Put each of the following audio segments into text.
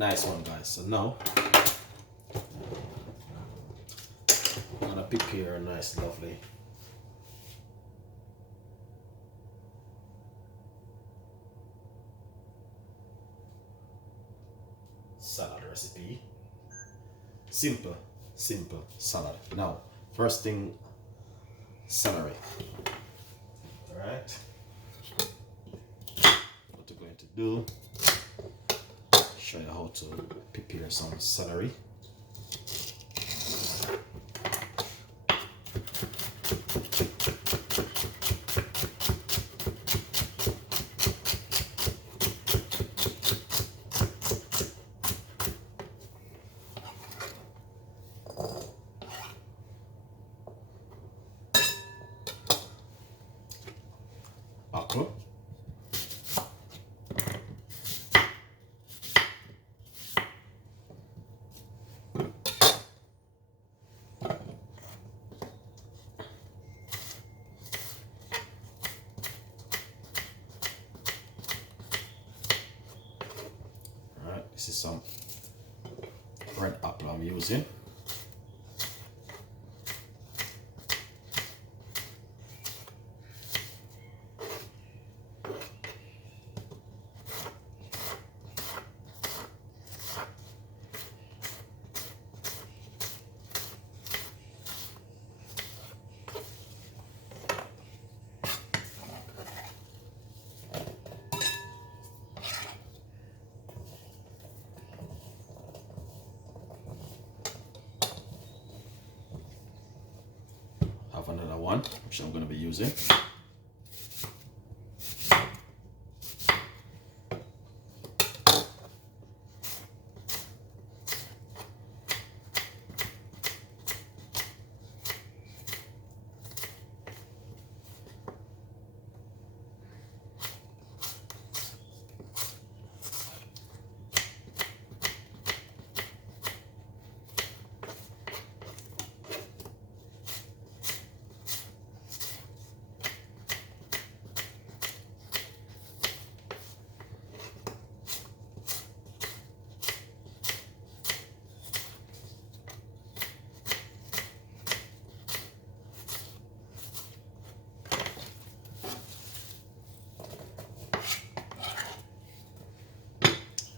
Nice one, guys. So now I'm gonna prepare a nice, lovely salad recipe. Simple salad. Now, first thing, celery. Alright. What we're going to do, show you how to prepare some celery. Apple. Alright, this is some red apple I'm using. Have another one, which I'm going to be using.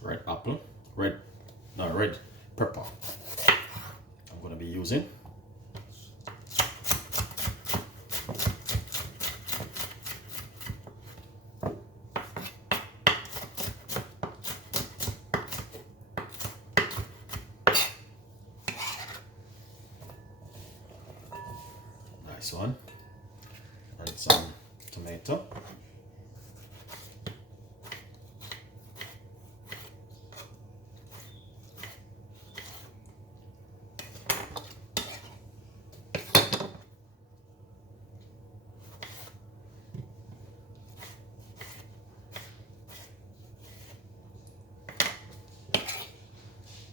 Red apple, red pepper I'm going to be using. Nice one. And some tomato.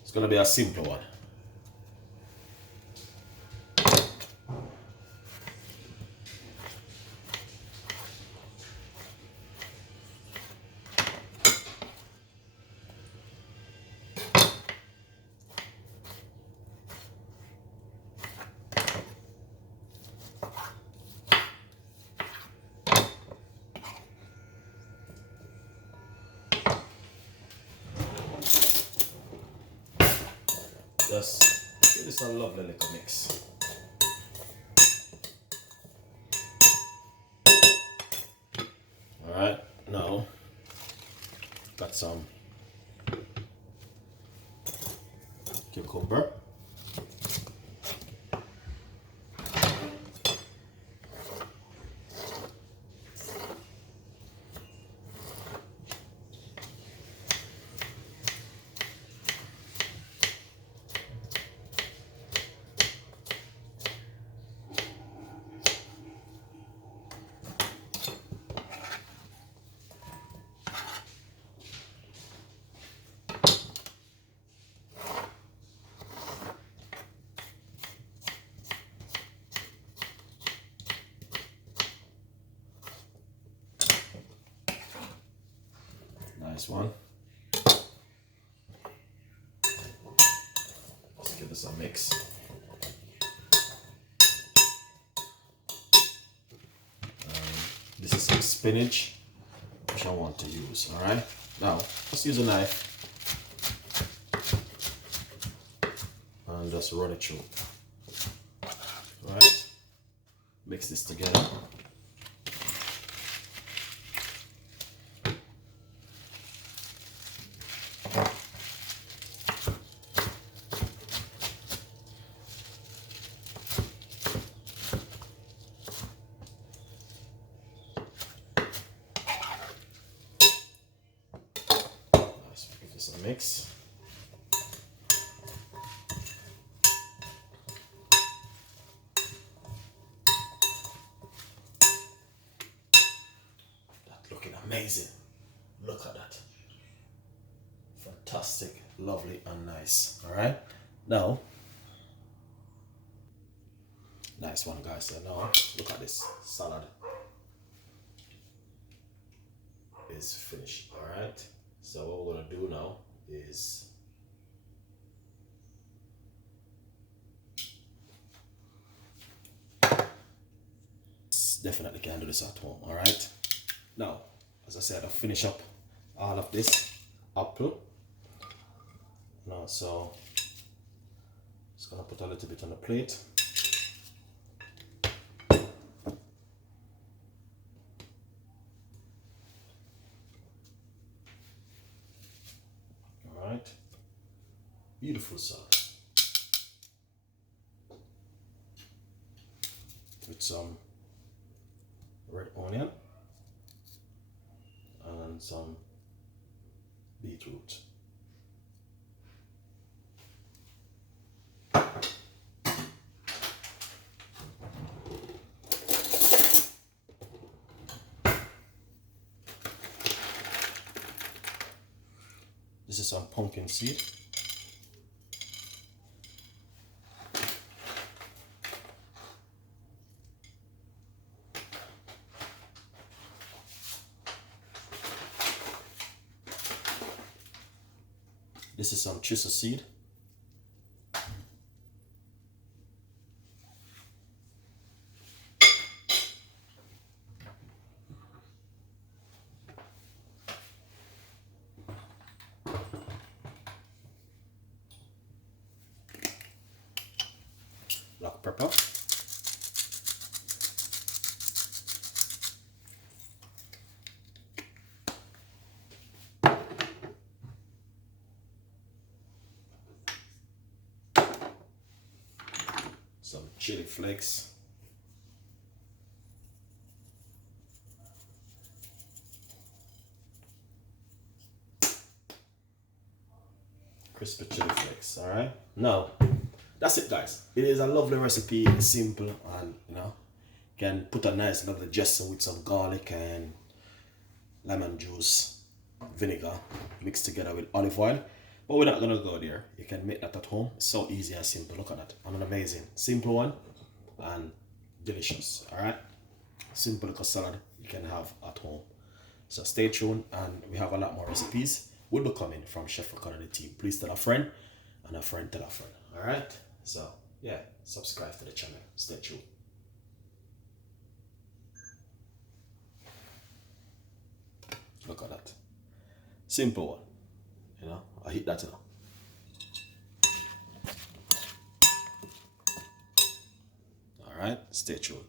It's going to be a simple one. Just give this a lovely little mix. Alright, now got some cucumber. Nice one. this a mix. This is some spinach, which I want to use. All right. Now let's use a knife and just run it through. All right. Mix this together. Give this a mix. That's looking amazing. Look at that. Fantastic, lovely, and nice. All right. Now, nice one, guys. So now, look at this salad is finished. All right. So what we're gonna do now is definitely can do this at home. All right. Now, as I said, I'll finish up all of this apple. Now, so just gonna put a little bit on the plate. All right. Beautiful salad with some red onion and some beetroot. This is some pumpkin seed. This is some chisel seed. Black pepper. Some chili flakes. Crispy chili flakes. All right. Now, that's it, guys. It is a lovely recipe. It's simple, and you know, can put a nice lovely dressing with some garlic and lemon juice, vinegar mixed together with olive oil. But we're not gonna go there. You can make that at home. It's so easy and simple. Look at that. And an amazing, simple one and delicious. All right, simple little salad you can have at home. So stay tuned, and we have a lot more recipes will be coming from Chef Ricardo and the team. Please tell a friend, and a friend tell a friend. All right. So yeah, subscribe to the channel. Stay tuned. Look at that. Simple one. You know, I hit that now. All right, stay tuned.